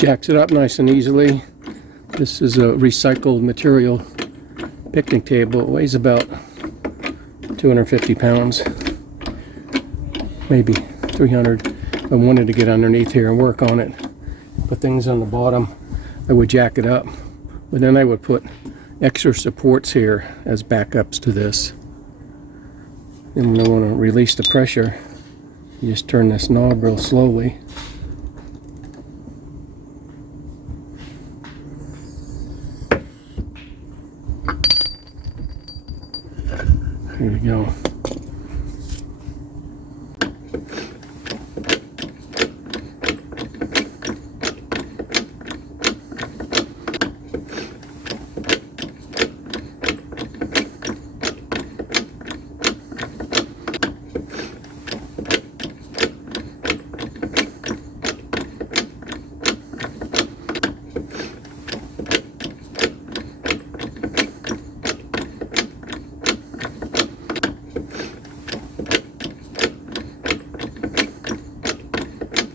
Jacks it up nice and easily. This is a recycled material picnic table. It weighs about 250 pounds, maybe 300. I wanted to get underneath here and work on it, put things on the bottom. I would jack it up, but then I would put extra supports here as backups to this. And when I want to release the pressure, you just turn this knob real slowly. Here we go.